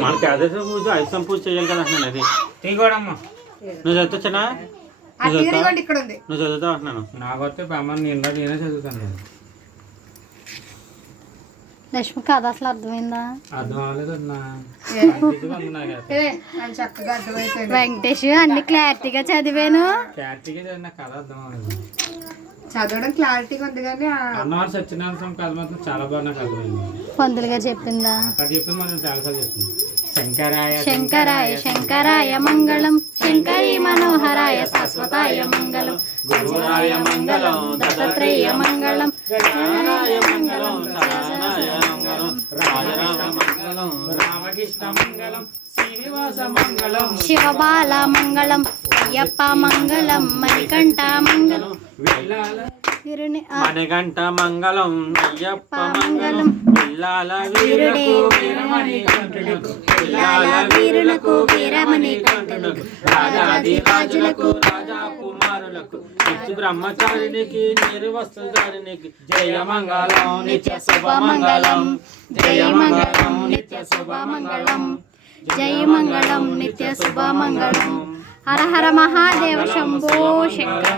మనకి అదే పూజ ఐసం పూజ చేయాలి కదా అంటున్నాను. అది తీసుకోడమ్మా. నువ్వు చదువుతున్నా? నువ్వు చదువుతావు అంటున్నాను. నాకు వస్తే బ్రహ్మాన్ని నేనే చదువుతాను. లక్ష్మి కథ అసలు అర్థమైందా? అర్థం అవ్వలేదు. వెంకటేష్ అన్ని క్లారిటీగా చదివాను. క్లారిటీగా చదివిన కథ అర్థం అవ్వలేదు. చదవడం క్లారిటీగా ఉంది కానీ అన్నవారు సత్యనారాయణ కథ మాత్రం చాలా బాగా నాకు అర్థమైంది. పంతులుగా చెప్పిందా? అక్కడ చెప్పింది మనం చాలాసార్లు చెప్తుంది. శంకరాయ శంకరాయ శంకరాయ మంగళం, శంకరీ మనోహరాయ శాశ్వతాయ మంగళం, గురురాయ మంగళం, దత్తాత్రేయ మంగళం, గణానాయ మంగళం, సదానాయ మంగళం, రాజరామ మంగళం, రామకృష్ణ మంగళం, శ్రీనివాస మంగళం, శివబాల మంగళం, అయ్యప్ప మంగళం, మణికంఠ మంగళం, మణికంఠ మంగళం, అయ్యప్ప మంగళం, పిల్లాల వీరులకు వీరమణి కంఠులకు, పిల్లాల వీరులకు వీరమణి కంఠులకు, రాజాది రాజులకు రాజా కుమారులకు, నిత్య బ్రహ్మచారినికి నిర్వస్త్రధారినికి, జయ మంగళం నిత్య శుభమంగళం, జయ మంగళం నిత్య శుభమంగళం, జయ మంగళం నిత్య శుభమంగళం. హర హర మహాదేవ శంభో శంకర.